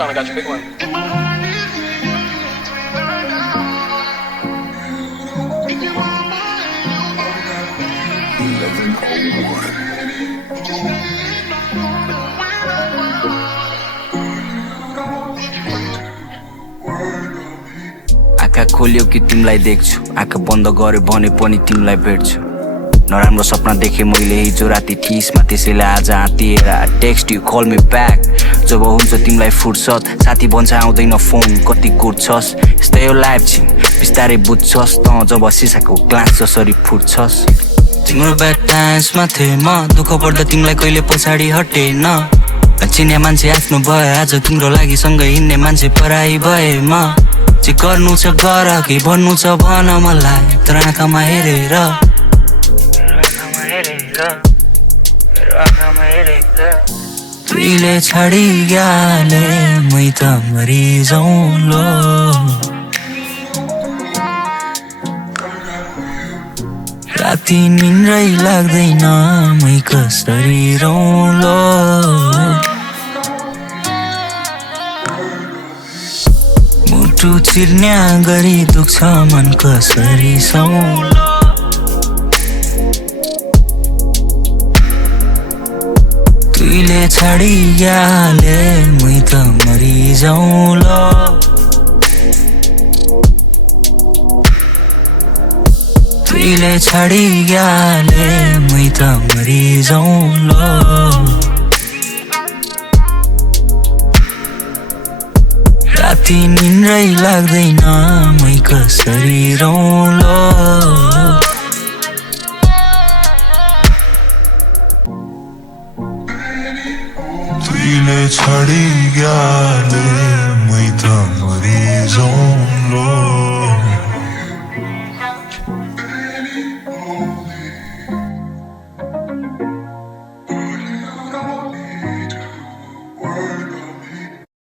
Found I got you, big one. आँखा खोल्यो कि तिमीलाई देख्छु, आँखा बन्द गर्यो भने पनि तिमीलाई भेट्छु। नराम्रो सपना देखेँ मैले हिजो राति ठिसमा, त्यसैले आज आँतिएर text you call me back. जब हुन्छ तिमीलाई फुर्सद, साथी भन्छ आउँदैन फोन, कति कुर्छस्, यस्तै हो लाइफ छिन् बिस्तारै बुझ्छस् त जब सिसाको ग्लास जसरी फुट्छस्। तिम्रो ब्याड टाइम्समा थिएँ म, दुःख पर्दा तिमीलाई कहिले पछाडि हटेन। चिन्ने मान्छे आफ्नो भयो, आज तिम्रो लागि सँगै हिँड्ने मान्छे पराई भए म। जे गर्नु छ गर कि भन्नु छ भन मलाई, तर आँखामा हेरेर तुईले छाडी गयाले मै त मरिजाउँ लो। राति निन्द्रै लाग्दैन मै कसरी रौँ लो। मुटु चिर्न्या गरी दुख्छ मन कसरी सौँ लो। तुईले छाडी गयाले मै त मरिजाउँ लो। तुईले छाडी गयाले मै त मरिजाउँ लो। राति निन्द्रै लाग्दैन मै कसरी रौँ लो। तुईले छाडी गयाले मै त